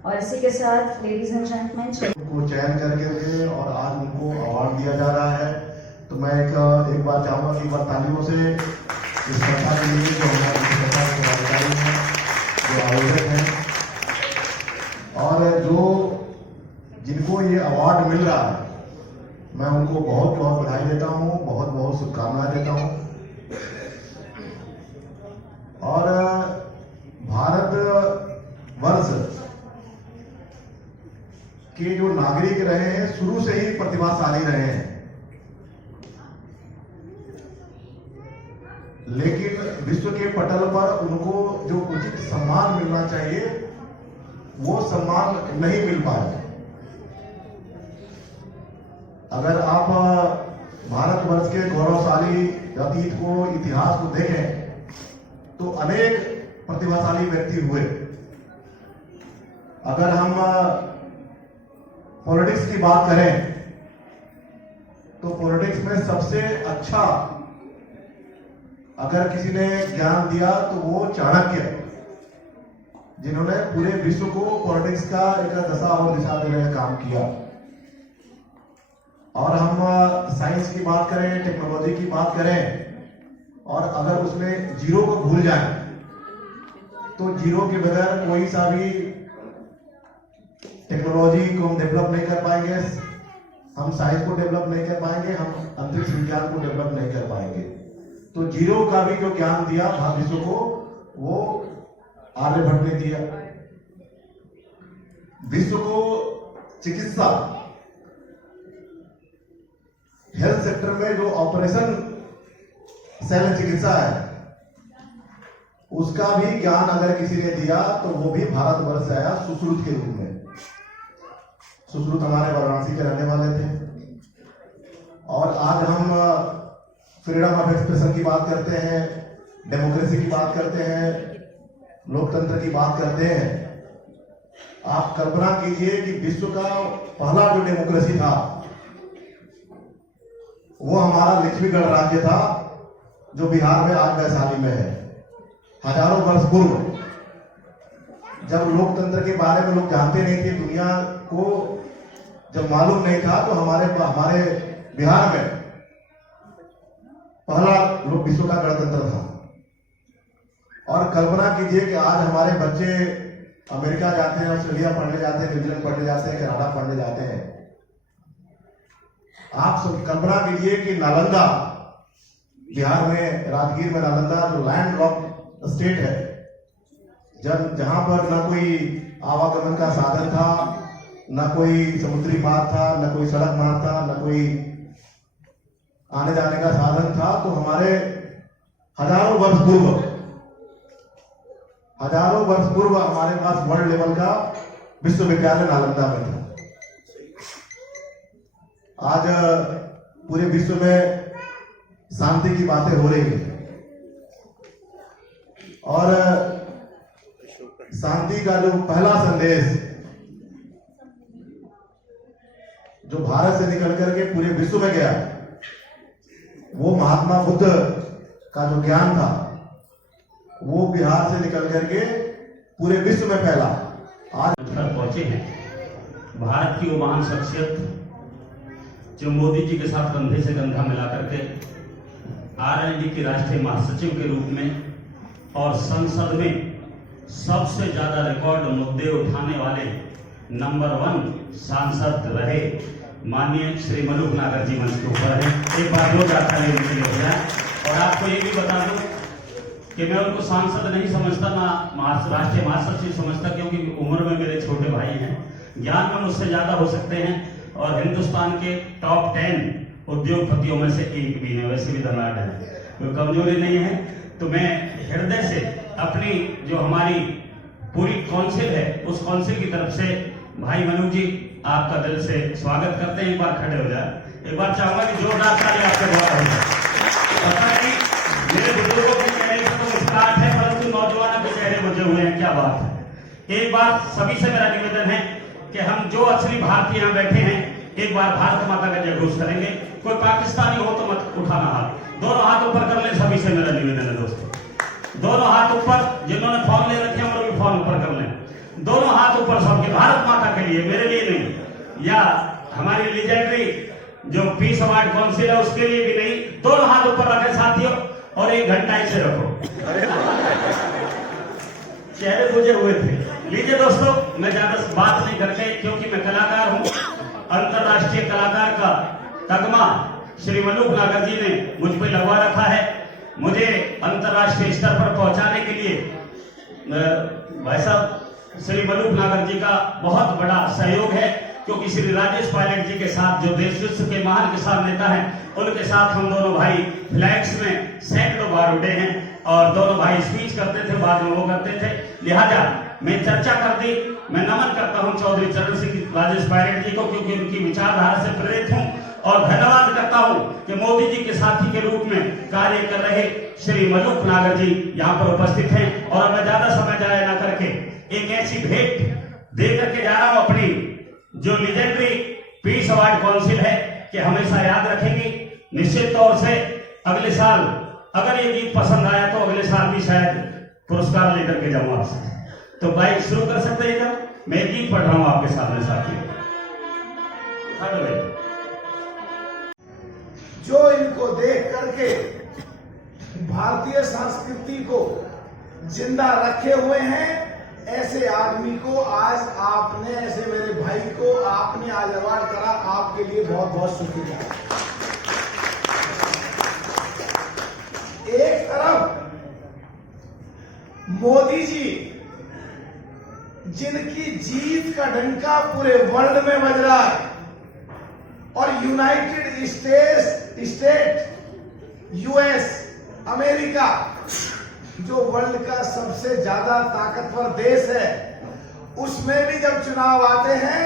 और इसी के साथ लेडीज एंड जेंटलमैन को चयन करके थे और आज उनको अवार्ड दिया जा रहा है। तो मैं एक बार चाहूंगा कि एक बार तालियों से इस संस्था के लिए जो हमारे संस्था के पदाधिकारी हैं, जो आयोजक हैं और जो जिनको ये अवार्ड मिल रहा है, मैं उनको बहुत बहुत बधाई देता हूँ, बहुत बहुत शुभकामनाएं देता हूँ। और भारत वर्ष के जो नागरिक रहे हैं शुरू से ही प्रतिभाशाली रहे हैं, लेकिन विश्व के पटल पर उनको जो उचित सम्मान मिलना चाहिए वो सम्मान नहीं मिल पाया। अगर आप भारतवर्ष के गौरवशाली अतीत को, इतिहास को देखें तो अनेक प्रतिभाशाली व्यक्ति हुए। अगर हम पॉलिटिक्स की बात करें तो पॉलिटिक्स में सबसे अच्छा अगर किसी ने ज्ञान दिया तो वो चाणक्य, जिन्होंने पूरे विश्व को पॉलिटिक्स का एक दशा और दिशा देने का काम किया। और हम साइंस की बात करें, टेक्नोलॉजी की बात करें और अगर उसमें जीरो को भूल जाए तो जीरो के बगैर कोई सा भी टेक्नोलॉजी को हम डेवलप नहीं कर पाएंगे, हम साइंस को डेवलप नहीं कर पाएंगे, हम अंतरिक्ष विज्ञान को डेवलप नहीं कर पाएंगे। तो जीरो का भी जो ज्ञान दिया विश्व को वो आर्यभट्ट ने दिया। विश्व को चिकित्सा, हेल्थ सेक्टर में जो ऑपरेशन शल्य चिकित्सा है उसका भी ज्ञान अगर किसी ने दिया तो वो भी भारतवर्ष से आया सुश्रुत के रूप में। सुश्रुत हमारे वाराणसी के रहने वाले थे। और आज हम फ्रीडम ऑफ एक्सप्रेशन की बात करते हैं, डेमोक्रेसी की बात करते हैं, लोकतंत्र की बात करते हैं। आप कल्पना कीजिए कि विश्व का पहला जो डेमोक्रेसी था वो हमारा लिच्छवीगढ़ राज्य था, जो बिहार में आज वैशाली में है। हजारों वर्ष पूर्व जब लोकतंत्र के बारे में लोग जानते नहीं थे, दुनिया को जब मालूम नहीं था, तो हमारे बिहार में पहला लोग विश्व का गणतंत्र था। और कल्पना कीजिए कि आज हमारे बच्चे अमेरिका जाते हैं, ऑस्ट्रेलिया पढ़ने जाते हैं, न्यूजीलैंड पढ़ने जाते हैं, कनाडा पढ़ने जाते हैं। आप सब कल्पना कीजिए कि नालंदा, बिहार में राजगीर में नालंदा जो लैंड लॉक स्टेट है, जहां पर न कोई आवागमन का साधन था, न कोई समुद्री मार्ग था, न कोई सड़क मार्ग था, न कोई आने जाने का साधन था, तो हमारे हजारों वर्ष पूर्व हमारे पास वर्ल्ड लेवल का विश्वविद्यालय नालंदा में था। आज पूरे विश्व में शांति की बातें हो रही है और शांति का जो पहला संदेश जो भारत से निकल करके पूरे विश्व में गया, वो महात्मा बुद्ध का जो ज्ञान था वो बिहार से निकल करके पूरे विश्व में फैला। आज तक पहुंचे हैं। भारत की वो महान शख्सियत जो मोदी जी के साथ कंधे से कंधा मिला करके आरएलडी के राष्ट्रीय महासचिव के रूप में और संसद में सबसे ज्यादा रिकॉर्ड मुद्दे उठाने वाले नंबर 1 सांसद रहे, माननीय श्री मलूक नागर जी मंच के ऊपर है। एक बार जोरदार ताली उनके लिए हो जाए। और आपको ये भी बता दूं कि मैं उनको सांसद नहीं समझता, ना राष्ट्रीय महासचिव समझता, क्योंकि उम्र में मेरे छोटे भाई हैं, ज्ञान में मुझसे ज्यादा हो सकते हैं और हिंदुस्तान के टॉप 10 उद्योगपतियों में से एक भी है। वैसे भी धनराट है, कोई कमजोरी नहीं है। तो मैं हृदय से अपनी जो हमारी पूरी काउंसिल है उस काउंसिल की तरफ से भाई मनोज जी आपका दिल से स्वागत करते हैं। एक बार खड़े हो जाए। एक बार चाहूंगा कि जोरदार ताली आपके द्वारा हो जाए। पता नहीं मेरे बुजुर्गों के चेहरे पर तो मुस्कुराहट है, परंतु नौजवानों के चेहरे मुझे हुए हैं। क्या बात है। एक बार सभी से मेरा निवेदन है कि हम जो असली भारतीय यहाँ बैठे हैं एक बार भारत माता का जय घोष करेंगे। कोई पाकिस्तानी हो तो मत उठाना हाथ, दोनों हाथ ऊपर कर लें। सभी से मेरा निवेदन है दोस्तों, दोनों हाथ ऊपर। जिन्होंने फोन ले रखे हैं वो भी फोन ऊपर कर लें। दोनों हाथ ऊपर सबके, भारत माता के लिए, मेरे लिए नहीं, या हमारी लीजेंडरी जो पीस अवार्ड काउंसिल है उसके लिए भी नहीं। दोनों हाथ ऊपर रखे साथियों, और 1 घंटा इसे रखो। चेहरे बुझे हुए थे। लीजिए दोस्तों, मैं ज्यादा बात नहीं करते क्योंकि मैं कलाकार हूं। अंतरराष्ट्रीय कलाकार का तगमा श्री मलूक नागर जी ने मुझ पर लगवा रखा है। मुझे अंतरराष्ट्रीय स्तर पर पहुंचाने के लिए भाई साहब श्री मलूक नागर जी का बहुत बड़ा सहयोग है, क्योंकि श्री राजेश पायलट जी के साथ जो देश विश्व के महान किसान नेता हैं उनके साथ हम दोनों भाई फ्लैग्स में सैकड़ों बार उड़े हैं और दोनों भाई स्पीच करते थे, बाद में वो करते थे। लिहाजा मैं चर्चा कर दी। मैं नमन करता हूं चौधरी चरण सिंह राजेश पायलट जी को, क्योंकि उनकी विचारधारा से प्रेरित हूं, और धन्यवाद करता हूं कि मोदी जी के साथी के रूप में कार्य कर रहे श्री मलूक नागर जी यहाँ पर उपस्थित हैं। और अब मैं ज्यादा समय जाया ना करके एक ऐसी भेंट दे करके जा रहा हूं अपनी, जो लीजेंडरी पीस अवार्ड काउंसिल है, कि हमेशा याद रखेंगी। निश्चित तौर से अगले साल अगर ये गीत पसंद आया तो अगले साल भी शायद पुरस्कार लेकर के जाऊं आपसे। तो बाइक शुरू कर सकते हैं क्या? मैं गीत पढ़ रहा हूं आपके सामने साथियों। जो इनको देख करके भारतीय संस्कृति को जिंदा रखे हुए हैं, ऐसे आदमी को आज आपने, ऐसे मेरे भाई को आपने आज अवार्ड करा, आपके लिए बहुत बहुत शुक्रिया। एक तरफ मोदी जी जिनकी जीत का डंका पूरे वर्ल्ड में बज रहा है, और यूनाइटेड स्टेट यूएस अमेरिका जो वर्ल्ड का सबसे ज्यादा ताकतवर देश है, उसमें भी जब चुनाव आते हैं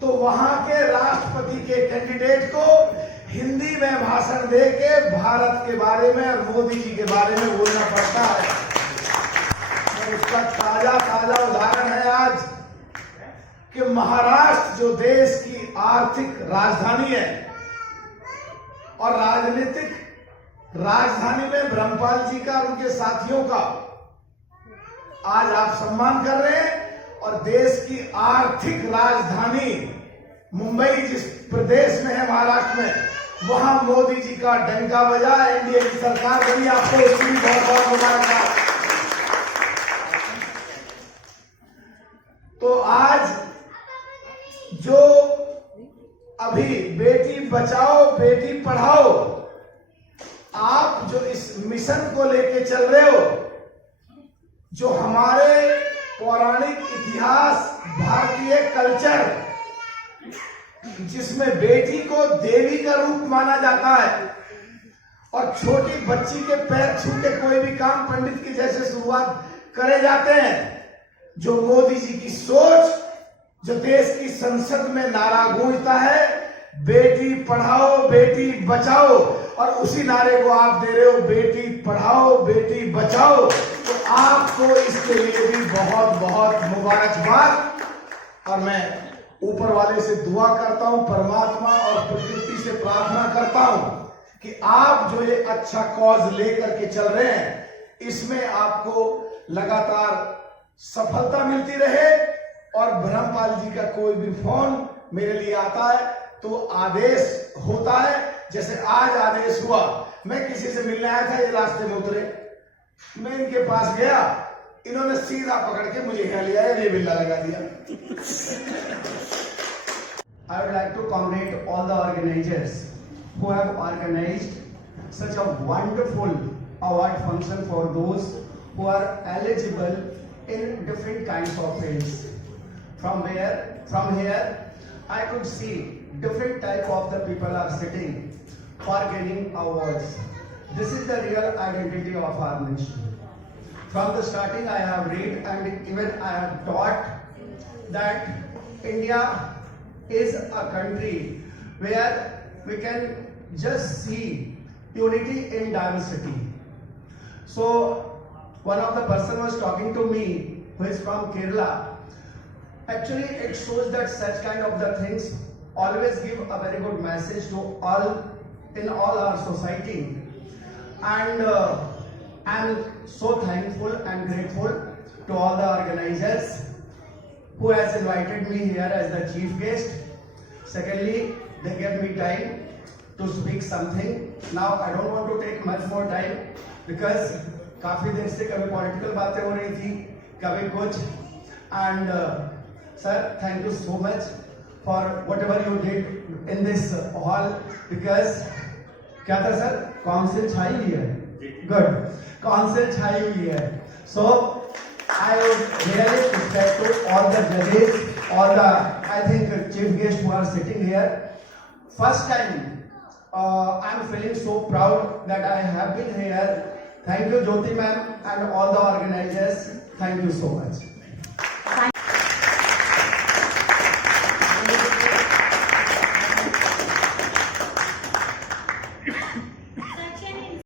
तो वहां के राष्ट्रपति के कैंडिडेट को हिंदी में भाषण देके भारत के बारे में और मोदी जी के बारे में बोलना पड़ता है। और उसका ताजा उदाहरण है आज कि महाराष्ट्र जो देश की आर्थिक राजधानी है और राजनीतिक राजधानी में ब्रह्मपाल जी का और उनके साथियों का आज आप सम्मान कर रहे हैं, और देश की आर्थिक राजधानी मुंबई जिस प्रदेश में है, महाराष्ट्र में, वहां मोदी जी का डंका बजा, एनडीए की सरकार बनी। आपको उसकी बहुत बहुत मुबारकबाद। तो आज जो अभी बेटी बचाओ बेटी पढ़ाओ, आप जो इस मिशन को लेके चल रहे हो, जो हमारे पौराणिक इतिहास, भारतीय कल्चर, जिसमें बेटी को देवी का रूप माना जाता है और छोटी बच्ची के पैर छू के कोई भी काम पंडित की जैसे शुरुआत करे जाते हैं, जो मोदी जी की सोच, जो देश की संसद में नारा गूंजता है, बेटी पढ़ाओ बेटी बचाओ, और उसी नारे को आप दे रहे हो, बेटी पढ़ाओ बेटी बचाओ, तो आपको इसके लिए भी बहुत बहुत मुबारकबाद। और मैं ऊपर वाले से दुआ करता हूं, परमात्मा और प्रकृति से प्रार्थना करता हूं कि आप जो ये अच्छा कॉज लेकर के चल रहे हैं, इसमें आपको लगातार सफलता मिलती रहे। और ब्रह्मपाल जी का कोई भी फोन मेरे लिए आता है तो आदेश होता है, जैसे आज आदेश हुआ। मैं किसी से मिलने आया था, ये रास्ते में उतरे, मैं इनके पास गया, इन्होंने सीधा पकड़ के मुझे यहाँ लिया, ये बिल्ला लगा दिया। I would like to congratulate all the organizers who have organized such a wonderful award function for those who are eligible in different kinds of fields. From here, I could see different type of the people are sitting for getting awards. This is the real identity of our nation. From the starting, I have read and even I have taught that India is a country where we can just see unity in diversity. So, one of the person was talking to me who is from Kerala. Actually, it shows that such kind of the things always give a very good message to all in all our society. And I'm so thankful and grateful to all the organizers who has invited me here as the chief guest. Secondly, they gave me time to speak something. Now I don't want to take much more time because काफी देर से कभी political बातें हो रही थी, कभी कुछ. And sir, thank you so much for whatever you did in this hall because क्या था सर, काउंसिल छाई हुई है. Good, काउंसिल छाई हुई है. So I would really respect to all the judges, all the I think chief guests who are sitting here. First time I'm feeling so proud that I have been here. Thank you Jyoti ma'am and all the organizers. Thank you so much.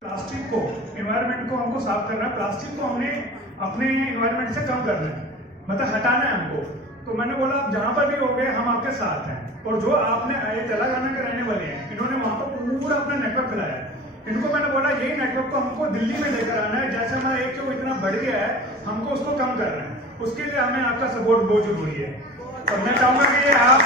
Plastic को, environment को हमको साफ करना है. Plastic को हमने अपने environment से कम करना है, मतलब हटाना है हमको. तो मैंने बोला आप जहां पर भी हो गए हम आपके साथ हैं. और जो आपने तेलंगाना के रहने वाले हैं, इन्होंने वहां पर पूरा अपना नेटवर्क फैलाया है. इनको मैंने बोला यही नेटवर्क को हमको दिल्ली में लेकर आना है. जैसे हमारा एक जो इतना बढ़ गया है, हमको उसको कम करना है. उसके लिए हमें आपका सपोर्ट बहुत जरूरी है. और मैं चाहूंगा कि आप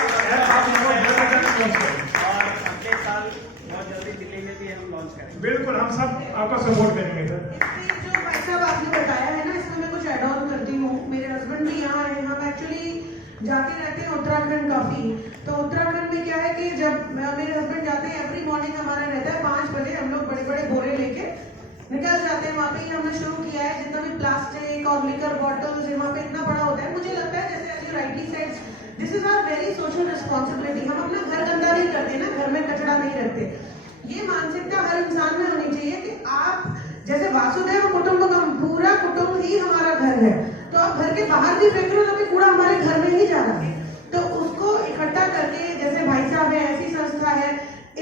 बिल्कुल हम सब आपका सपोर्ट करेंगे सर. जो भाई साहब आपने बताया है ना, इसमें मैं कुछ ऐड ऑन करती हूँ. मेरे हस्बैंड भी यहाँ है. हम एक्चुअली जाते रहते हैं उत्तराखंड काफी. तो उत्तराखंड में क्या है कि जब मेरे हस्बैंड जाते हैं, एवरी मॉर्निंग हमारा रहता है 5 बजे हम लोग बड़े बड़े बोरे लेके निकल जाते हैं. वहाँ पे ही हमने शुरू किया है. जितना भी प्लास्टिक और लिकर बॉटल्स वहाँ पे इतना बड़ा होता है. मुझे लगता है जैसे as you rightly said, this is our very social responsibility. हम अपना घर गंदा नहीं करते ना, घर में कचरा नहीं रखते. ये मानसिकता हर इंसान में होनी चाहिए कि आप जैसे वासुदेव कुटुंबकम, पूरा कुटुंब ही हमारा घर है. तो आप घर के बाहर भी फेंक रहे हो तो भी कूड़ा हमारे घर में ही जा रहा है. तो उसको इकट्ठा करके, जैसे भाई साहब है, ऐसी संस्था है,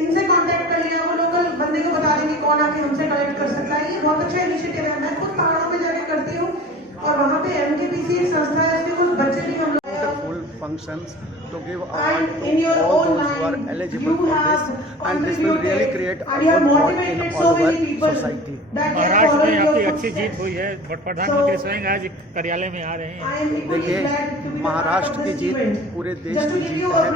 इनसे कांटेक्ट कर लिया, वो लोकल बंदे को बता देंगे कौन आके हमसे कलेक्ट कर सकता है. ये बहुत अच्छा इनिशिएटिव है. मैं खुद पहाड़ों पे जाके करती हूँ और वहाँ पे MKPC एक संस्था है, इसके कुछ बच्चे भी हम लोग Functions to give award to all those who are eligible for this, and this will really create a good bond in all our society. Maharashtra में आपकी अच्छी जीत हुई है. प्रधानमंत्री स्वयं आज कार्यालय में आ रहे हैं. देखिए, महाराष्ट्र की जीत पूरे देश की जीत है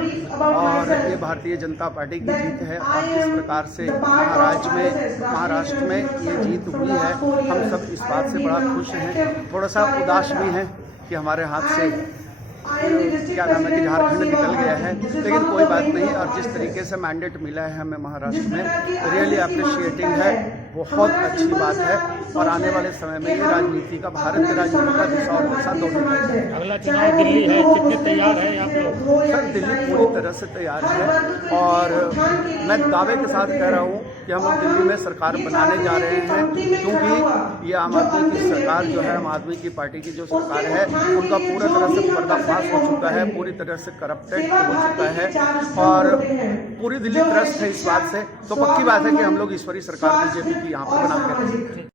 और ये भारतीय जनता पार्टी की जीत है. और जिस प्रकार से महाराष्ट्र में ये जीत हुई है, हम सब इस बात से बड़ा खुश हैं. थोड़ा सा उदास भी हैं कि हमारे हाथ से क्या नाम है कि झारखंड निकल गया है, लेकिन कोई बात नहीं. और जिस तरीके से मैंडेट मिला है हमें महाराष्ट्र में, रियली अप्रिशिएटिंग है. बहुत अच्छी बात है. और आने वाले समय में ये राजनीति का, भारत की राजनीति का दिशा और दशा दोनों है. अगला चुनाव दिल्ली है, कितने तैयार है आप लोग? सर, दिल्ली पूरी तरह से तैयार है और मैं दावे के साथ कह रहा हूँ कि हम लोग दिल्ली में सरकार बनाने जा रहे हैं. क्योंकि ये आम आदमी की सरकार जो है, आम आदमी की पार्टी की जो सरकार है, उनका पूरा तरह से पर्दाफाश हो चुका है, पूरी तरह से करप्टेड हो चुका है और पूरी दिल्ली त्रस्त है इस बात से. तो पक्की बात है कि हम लोग ईश्वरीय सरकार बीजेपी की यहाँ पर बना के